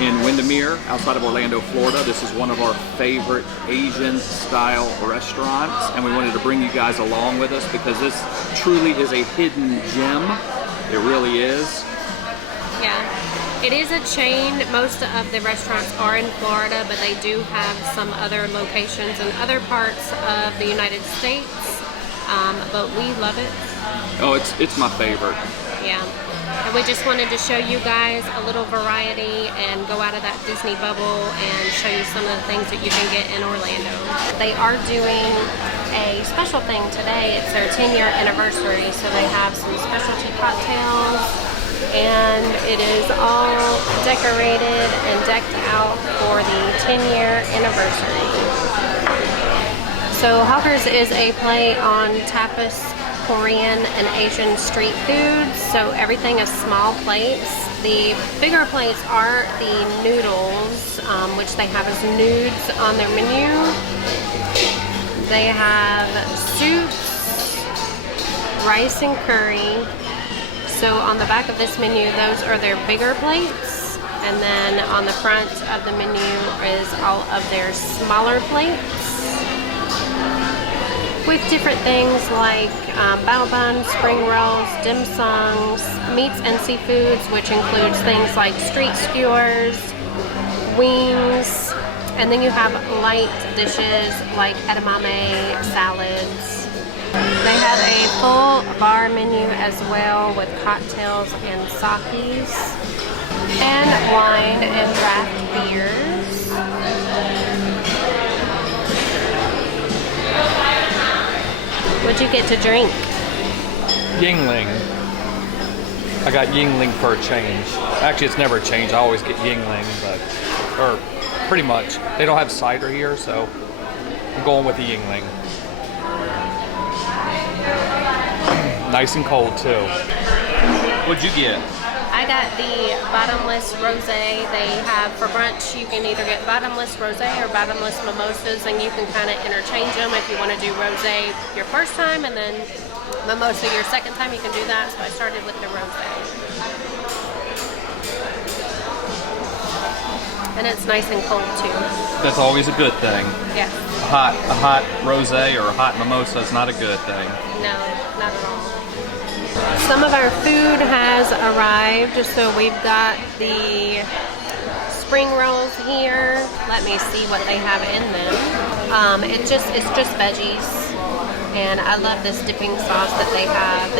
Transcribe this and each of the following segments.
in Windermere, outside of Orlando, Florida. This is one of our favorite Asian-style restaurants, and we wanted to bring you guys along with us because this truly is a hidden gem. It really is. Yeah. It is a chain. Most of the restaurants are in Florida, but they do have some other locations in other parts of the United States. But we love it. Oh, it's my favorite. Yeah. And we just wanted to show you guys a little variety and go out of that Disney bubble and show you some of the things that you can get in Orlando. They are doing a special thing today. It's their 10-year anniversary, so they have some specialty cocktails, and it is all decorated and decked out for the 10-year anniversary. So Hawkers is a play on tapas, Korean and Asian street foods, so everything is small plates. The bigger plates are the noodles, which they have as nudes on their menu. They have soups, rice and curry. So on the back of this menu, those are their bigger plates, and then on the front of the menu is all of their smaller plates, with different things like bao buns, spring rolls, dim sums, meats and seafoods, which includes things like street skewers, wings, and then you have light dishes like edamame, salads. They have a full bar menu as well with cocktails and sakis, and wine and draft beers. What'd you get to drink? Yingling. I got Yingling for a change. Actually, it's never a change. I always get Yingling, or pretty much. They don't have cider here, so I'm going with the Yingling. Nice and cold, too. What'd you get? I got the bottomless rosé. They have for brunch, you can either get bottomless rosé or bottomless mimosas, and you can kind of interchange them. If you want to do rosé your first time and then mimosa your second time, you can do that. So I started with the rosé. And it's nice and cold too. That's always a good thing. Yeah. A hot rosé or a hot mimosa is not a good thing. No, not at all. Some of our food has arrived, so we've got the spring rolls here. Let me see what they have in them. It's just veggies, and I love this dipping sauce that they have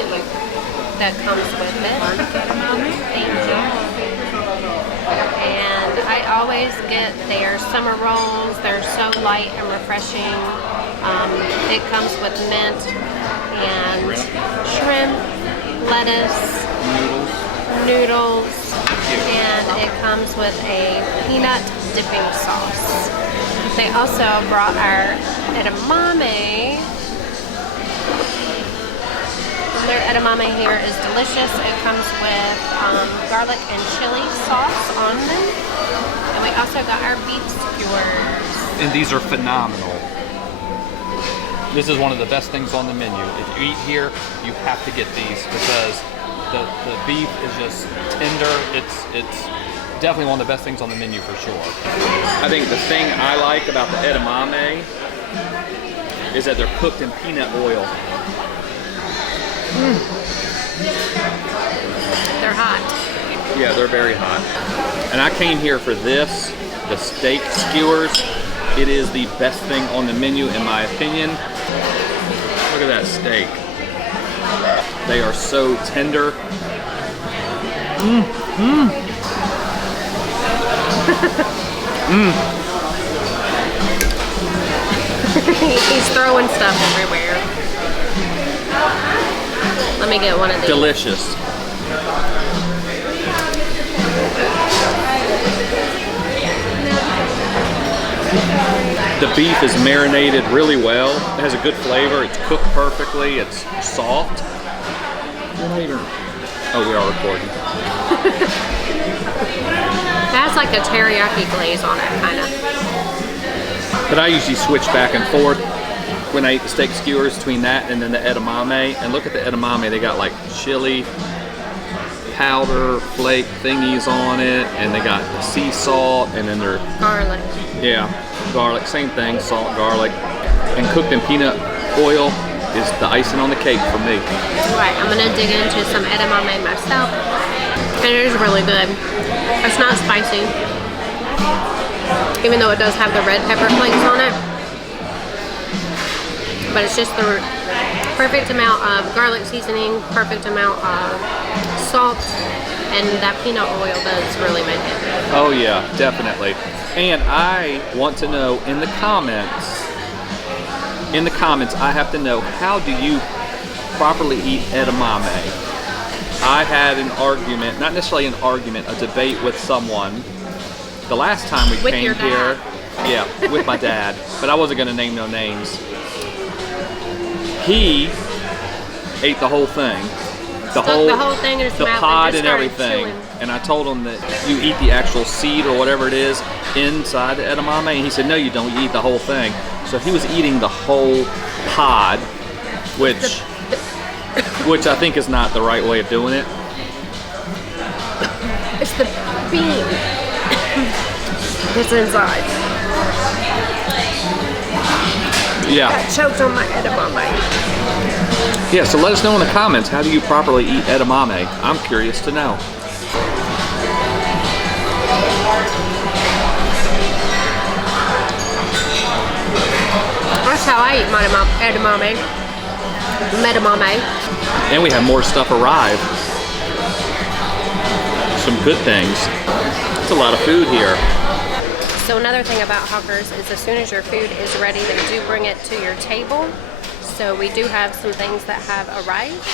that comes with it. Thank you. And I always get their summer rolls. They're so light and refreshing. It comes with mint and shrimp, lettuce, noodles, and it comes with a peanut dipping sauce. They also brought our edamame. Their edamame here is delicious. It comes with garlic and chili sauce on them. And we also got our beef skewers. And these are phenomenal. This is one of the best things on the menu. If you eat here, you have to get these because the beef is just tender. It's definitely one of the best things on the menu for sure. I think the thing I like about the edamame is that they're cooked in peanut oil. They're hot. Yeah, they're very hot. And I came here for this, the steak skewers. It is the best thing on the menu in my opinion. Look at that steak. They are so tender. He's throwing stuff everywhere. Let me get one of these. Delicious. The beef is marinated really well. It has a good flavor. It's cooked perfectly. It's soft. Oh, we are recording. That's like a teriyaki glaze on it, kind of. But I usually switch back and forth when I eat the steak skewers between that and then the edamame. And look at the edamame. They got like chili, powder flake thingies on it, and they got the sea salt, and then they're Garlic. yeah, garlic, same thing, salt, garlic, and cooked in peanut oil is the icing on the cake for me. Right, I'm gonna dig into some edamame myself, and it is really good. It's not spicy, even though it does have the red pepper flakes on it, but it's just the perfect amount of garlic seasoning, perfect amount of salt, and that peanut oil does really make it. Oh yeah, definitely. And I want to know in the comments, I have to know, how do you properly eat edamame? I had an argument, not necessarily an argument, a debate with someone the last time we With came your here. dad. Yeah, with my dad, but I wasn't going to name no names. He ate the whole thing. The whole thing in his the mouth pod and and just everything. started chewing. And I told him that you eat the actual seed or whatever it is inside the edamame, and he said, no, you don't, you eat the whole thing. So he was eating the whole pod, which I think is not the right way of doing it. It's the bean that's inside. Yeah. Got choked on my edamame. Yeah, so let us know in the comments, how do you properly eat edamame? I'm curious to know. That's how I eat my edamame. And we have more stuff arrive. Some good things. It's a lot of food here. So another thing about Hawkers is as soon as your food is ready, they do bring it to your table. So we do have some things that have arrived.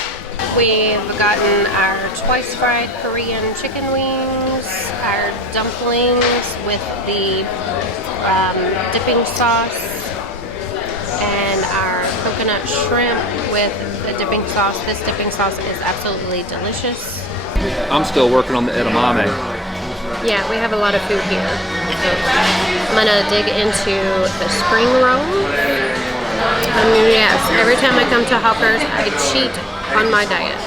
We've gotten our twice fried Korean chicken wings, our dumplings with the dipping sauce, and our coconut shrimp with the dipping sauce. This dipping sauce is absolutely delicious. I'm still working on the edamame. Yeah, we have a lot of food here. So I'm gonna dig into the spring roll. Yes, every time I come to Hawkers, I cheat on my diet.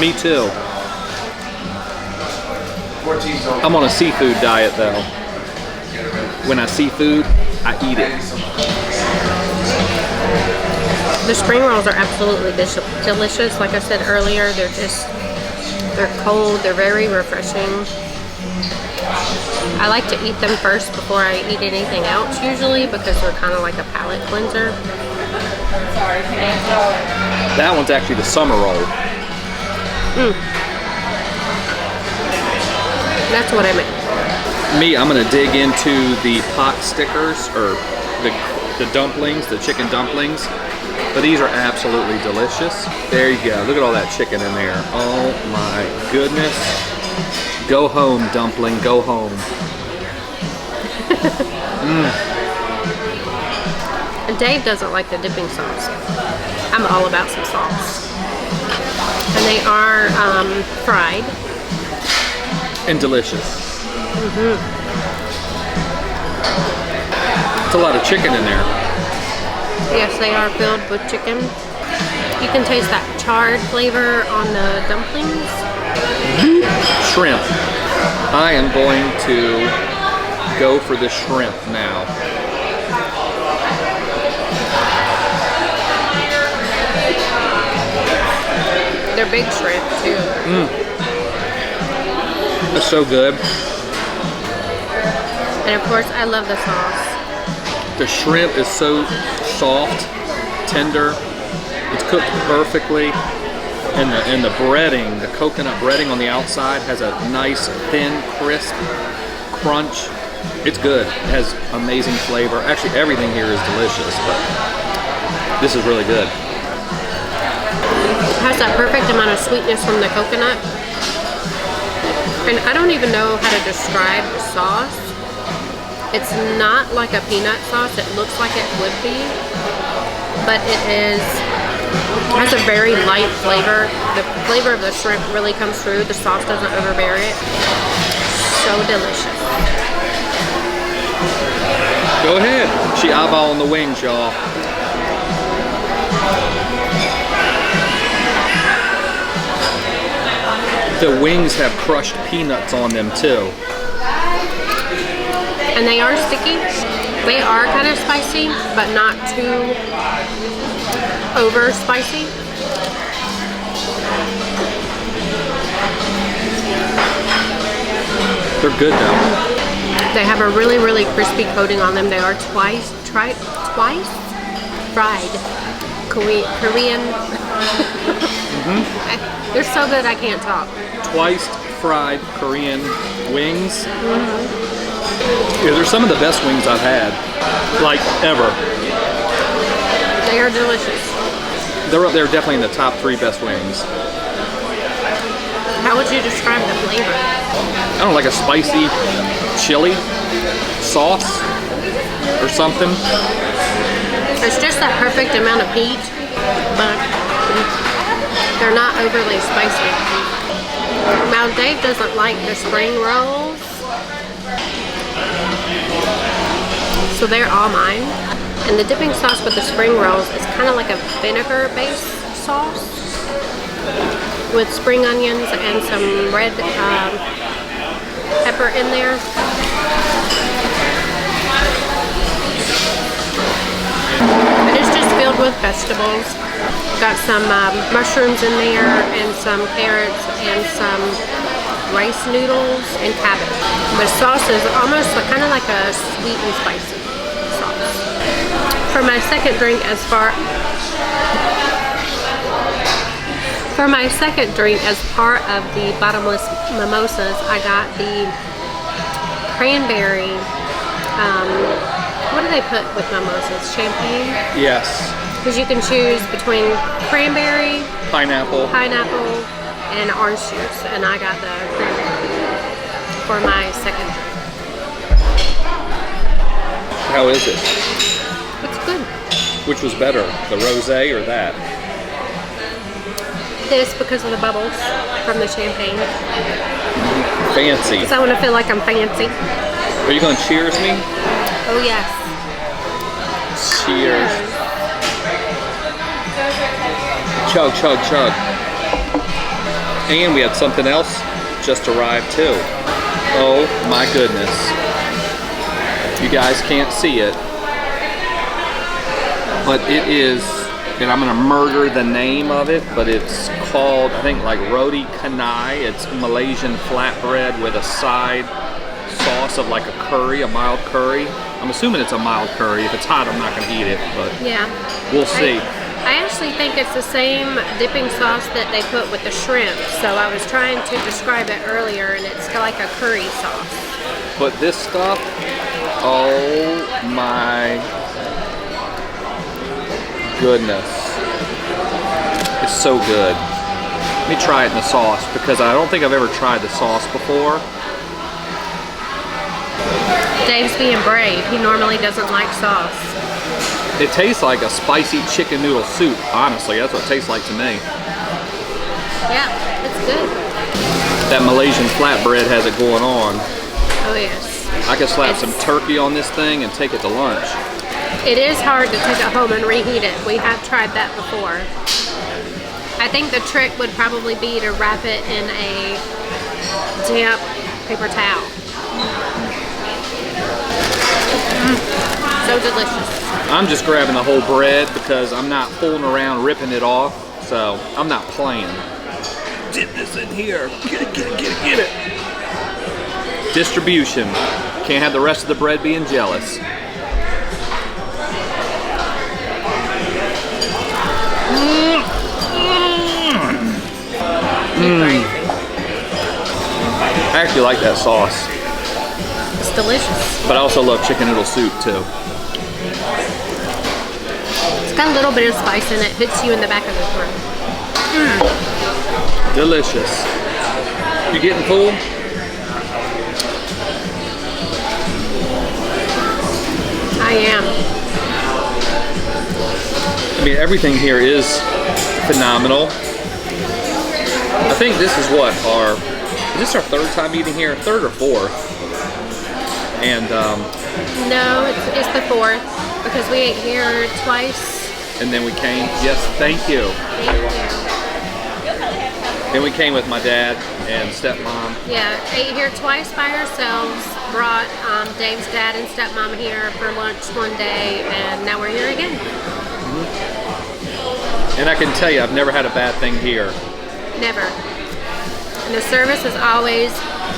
Me too. I'm on a seafood diet though. When I see food, I eat it. The spring rolls are absolutely delicious. Like I said earlier, they're cold, they're very refreshing. I like to eat them first before I eat anything else usually because they're kind of like a palate cleanser. That one's actually the summer roll. That's what I meant. Me, I'm gonna dig into the pot stickers, or the dumplings, the chicken dumplings. But these are absolutely delicious. There you go, look at all that chicken in there. Oh my goodness. Go home, dumpling, go home. And Dave doesn't like the dipping sauce. I'm all about some sauce. And they are fried. And delicious. It's a lot of chicken in there. Yes, they are filled with chicken. You can taste that charred flavor on the dumplings. Shrimp. I am going to go for the shrimp now. They're big shrimp too. It's so good. And of course, I love the sauce. The shrimp is so soft, tender. It's cooked perfectly. And the breading, the coconut breading on the outside has a nice, thin, crisp crunch. It's good. It has amazing flavor. Actually, everything here is delicious, but this is really good. It has that perfect amount of sweetness from the coconut. And I don't even know how to describe the sauce. It's not like a peanut sauce. It looks like it would be, but it has a very light flavor. The flavor of the shrimp really comes through. The sauce doesn't overbear it. So delicious. Go ahead. She eyeballing the wings, y'all. The wings have crushed peanuts on them too. And they are sticky. They are kind of spicy, but not too over spicy. They're good though. They have a really, really crispy coating on them. They are twice fried Korean. They're so good I can't talk. Twice fried Korean wings. Yeah, they're some of the best wings I've had, like ever. They are delicious. They're up there definitely in the top 3 best wings. How would you describe the flavor? I don't know, like a spicy chili sauce or something. It's just that perfect amount of heat, but they're not overly spicy. Now Dave doesn't like the spring rolls, so they're all mine. And the dipping sauce with the spring rolls is kind of like a vinegar-based sauce with spring onions and some red pepper in there. But it's just filled with vegetables. Got some mushrooms in there and some carrots and some rice noodles and cabbage. The sauce is almost kind of like a sweet and spicy sauce. For my second drink, as part of the bottomless mimosas, I got the cranberry. What do they put with mimosas? Champagne? Yes. Because you can choose between cranberry, Pineapple. and orange juice, and I got the cranberry for my second drink. How is it? It's good. Which was better, the rosé or that? This because of the bubbles from the champagne. Fancy. Because I want to feel like I'm fancy. Are you going to cheers me? Oh yes. Cheers. Chug, chug, chug. And we had something else just arrived too. Oh my goodness. You guys can't see it, but it is, and I'm gonna murder the name of it, but it's called, I think, like roti canai. It's Malaysian flatbread with a side sauce of like a curry, a mild curry. I'm assuming it's a mild curry. If it's hot, I'm not gonna eat it, but yeah, we'll see. I actually think it's the same dipping sauce that they put with the shrimp. So I was trying to describe it earlier, and it's like a curry sauce. But this stuff, oh my goodness. It's so good. Let me try it in the sauce because I don't think I've ever tried the sauce before. Dave's being brave. He normally doesn't like sauce. It tastes like a spicy chicken noodle soup, honestly. That's what it tastes like to me. Yeah, it's good. That Malaysian flatbread has it going on. Oh yes. I could slap some turkey on this thing and take it to lunch. It is hard to take it home and reheat it. We have tried that before. I think the trick would probably be to wrap it in a damp paper towel. So delicious. I'm just grabbing the whole bread because I'm not fooling around ripping it off, so I'm not playing. Dip this in here. Get it, get it, get it, get it. Distribution. Can't have the rest of the bread being jealous. I actually like that sauce. It's delicious. But I also love chicken noodle soup too. It's got a little bit of spice in it. Hits you in the back of the throat. Delicious. You getting full? I am. I mean, everything here is phenomenal. I think this is what is this our third time eating here? Third or fourth? And No, it's the fourth because we ate here twice. and then we came. Yes, thank you. Thank you. Then we came with my dad and stepmom. Yeah, ate here twice by ourselves. Brought Dave's dad and stepmom here for lunch one day, and now we're here again. And I can tell you, I've never had a bad thing here. Never. And the service is always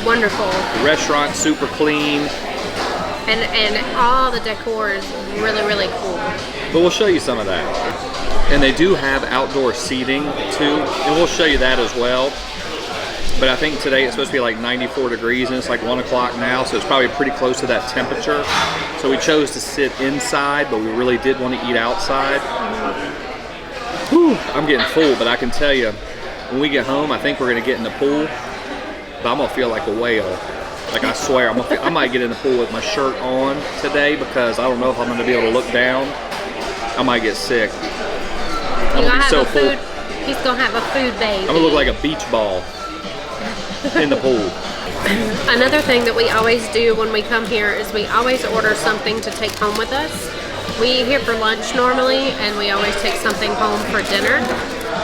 wonderful. The restaurant's super clean. And all the decor is really, really cool. But we'll show you some of that. And they do have outdoor seating too, and we'll show you that as well. But I think today it's supposed to be like 94 degrees and it's like 1 o'clock now, so it's probably pretty close to that temperature. So we chose to sit inside, but we really did want to eat outside. Whew, I'm getting full, but I can tell you, when we get home, I think we're gonna get in the pool, but I'm gonna feel like a whale. Like I swear, I might get in the pool with my shirt on today because I don't know if I'm gonna be able to look down. I might get sick. I'm gonna be so full. He's gonna have a food baby. I'm gonna look like a beach ball in the pool. Another thing that we always do when we come here is we always order something to take home with us. We eat here for lunch normally, and we always take something home for dinner.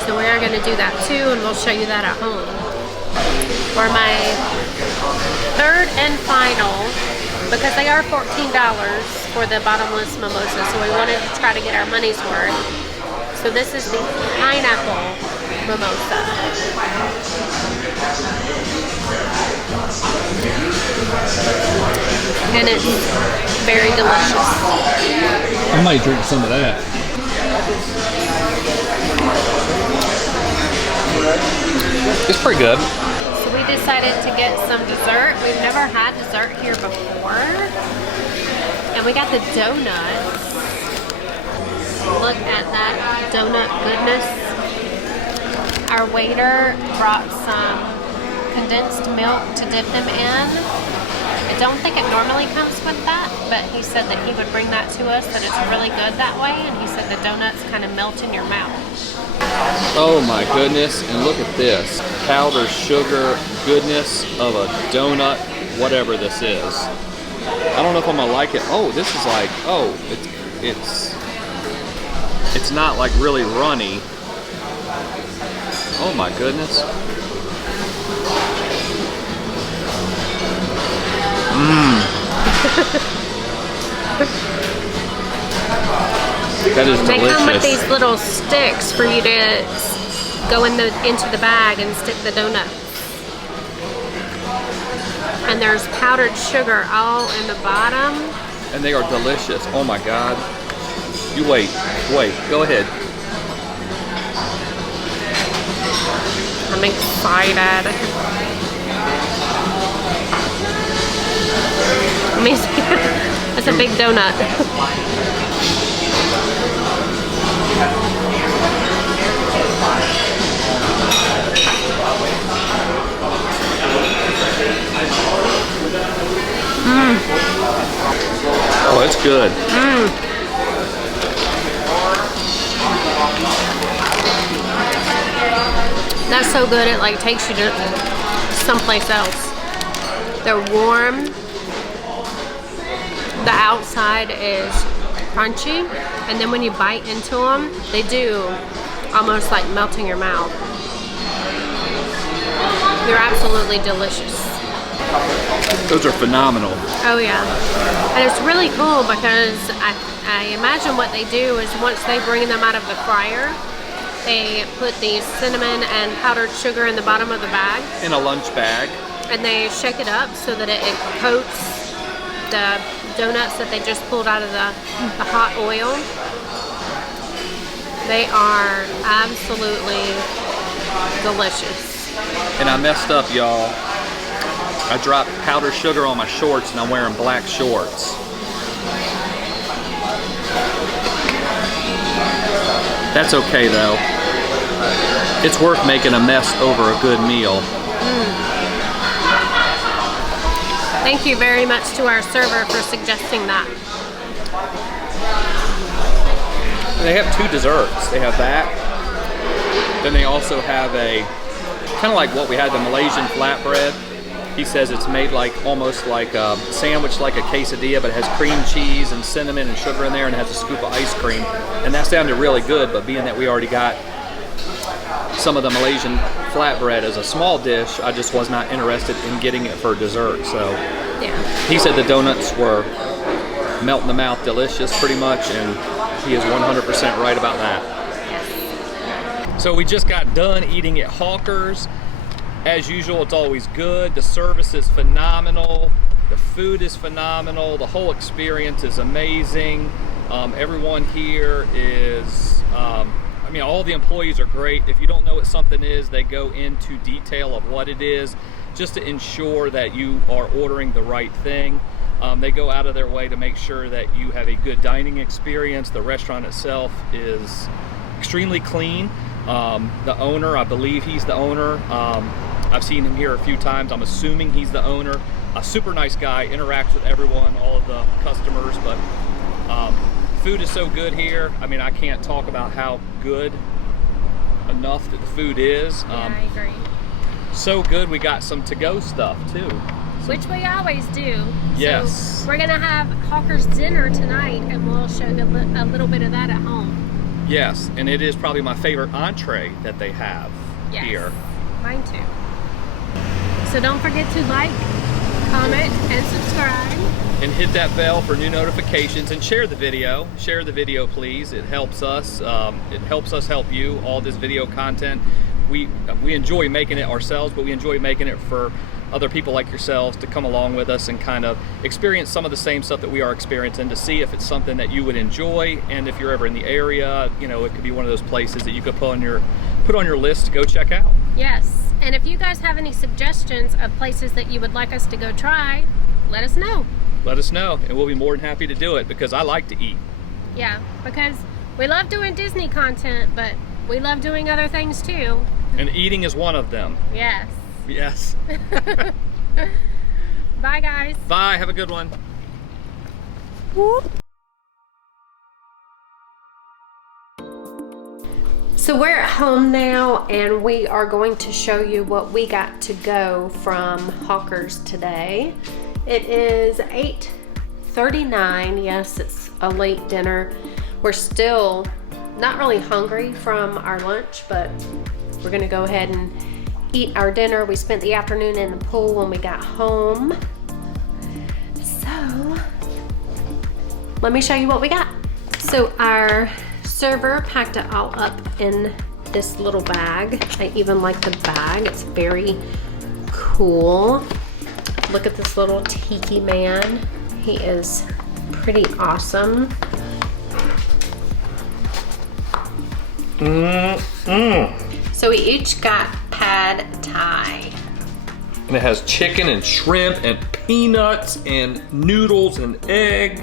So we are gonna do that too, and we'll show you that at home. For my third and final, because they are $14 for the bottomless mimosa, so we wanted to try to get our money's worth. So this is the pineapple mimosa. And it's very delicious. I might drink some of that. It's pretty good. So we decided to get some dessert. We've never had dessert here before. And we got the donuts. Look at that donut goodness. Our waiter brought some condensed milk to dip them in. I don't think it normally comes with that, but he said that he would bring that to us, that it's really good that way, and he said the donuts kind of melt in your mouth. Oh my goodness, and look at this. Powdered sugar goodness of a donut, whatever this is. I don't know if I'm gonna like it. Oh, this is like, oh, it's not like really runny. Oh my goodness. That is delicious. They come with these little sticks for you to go into the bag and stick the donut. And there's powdered sugar all in the bottom. And they are delicious. Oh my God. You wait, go ahead. I'm excited. Amazing. That's a big donut. Oh, it's good. That's so good, it like takes you to someplace else. They're warm. The outside is crunchy, and then when you bite into them, they do almost like melt in your mouth. They're absolutely delicious. Those are phenomenal. Oh yeah. And it's really cool because I imagine what they do is once they bring them out of the fryer, they put the cinnamon and powdered sugar in the bottom of the bag. In a lunch bag. And they shake it up so that it coats the donuts that they just pulled out of the hot oil. They are absolutely delicious. And I messed up, y'all. I dropped powdered sugar on my shorts and I'm wearing black shorts. That's okay though. It's worth making a mess over a good meal. Thank you very much to our server for suggesting that. They have two desserts. They have that. Then they also have a, kind of like what we had, the Malaysian flatbread. He says it's made like almost like a sandwich, like a quesadilla, but it has cream cheese and cinnamon and sugar in there, and it has a scoop of ice cream. And that sounded really good, but being that we already got some of the Malaysian flatbread as a small dish. I just was not interested in getting it for dessert. So Yeah. he said the donuts were melt in the mouth delicious pretty much, and he is 100% right about that. So we just got done eating at Hawker's. As usual, it's always good. The service is phenomenal. The food is phenomenal. The whole experience is amazing. Everyone here is, I mean, all the employees are great. If you don't know what something is, they go into detail of what it is just to ensure that you are ordering the right thing. They go out of their way to make sure that you have a good dining experience. The restaurant itself is extremely clean. The owner, I believe he's the owner. I've seen him here a few times. I'm assuming he's the owner. A super nice guy, interacts with everyone, all of the customers, but food is so good here. I mean, I can't talk about how good enough that the food is. Yeah, I agree. So good, we got some to-go stuff too. Which we always do. Yes. So we're gonna have Hawker's dinner tonight, and we'll show you a little bit of that at home. Yes, and it is probably my favorite entree that they have here. Mine too. So don't forget to like, comment, and subscribe. And hit that bell for new notifications, and share the video. Share the video, please. It helps us. It helps us help you. All this video content, we enjoy making it ourselves, but we enjoy making it for other people like yourselves to come along with us and kind of experience some of the same stuff that we are experiencing, to see if it's something that you would enjoy. And if you're ever in the area, you know, it could be one of those places that you could put on your list to go check out. Yes. And if you guys have any suggestions of places that you would like us to go try, let us know. Let us know, and we'll be more than happy to do it, because I like to eat. Yeah, because we love doing Disney content, but we love doing other things too. And eating is one of them. Yes. Yes. Bye, guys. Bye. Have a good one. Whoop. So we're at home now, and we are going to show you what we got to go from Hawker's today. It is 8:39. Yes, it's a late dinner. We're still not really hungry from our lunch, but we're gonna go ahead and eat our dinner. We spent the afternoon in the pool when we got home. So let me show you what we got. So our server packed it all up in this little bag. I even like the bag. It's very cool. Look at this little tiki man. He is pretty awesome. So we each got pad thai. And it has chicken and shrimp and peanuts and noodles and egg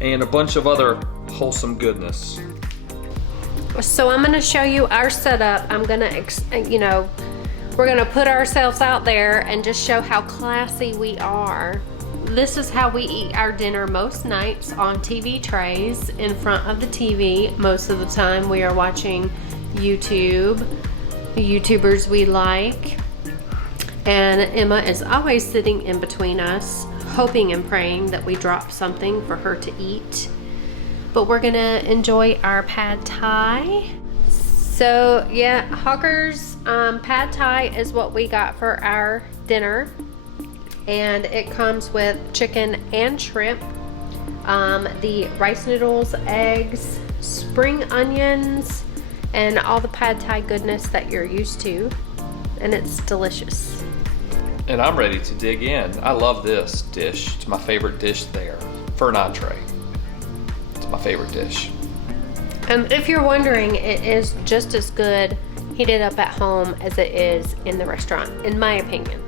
and a bunch of other wholesome goodness. So I'm gonna show you our setup. I'm gonna, we're gonna put ourselves out there and just show how classy we are. This is how we eat our dinner most nights, on TV trays in front of the TV. Most of the time we are watching YouTube, the YouTubers we like. And Emma is always sitting in between us, hoping and praying that we drop something for her to eat. But we're gonna enjoy our pad thai. So yeah, Hawker's pad thai is what we got for our dinner. And it comes with chicken and shrimp, the rice noodles, eggs, spring onions, and all the pad thai goodness that you're used to. And it's delicious. And I'm ready to dig in. I love this dish. It's my favorite dish there for an entree. It's my favorite dish. And if you're wondering, it is just as good heated up at home as it is in the restaurant, in my opinion.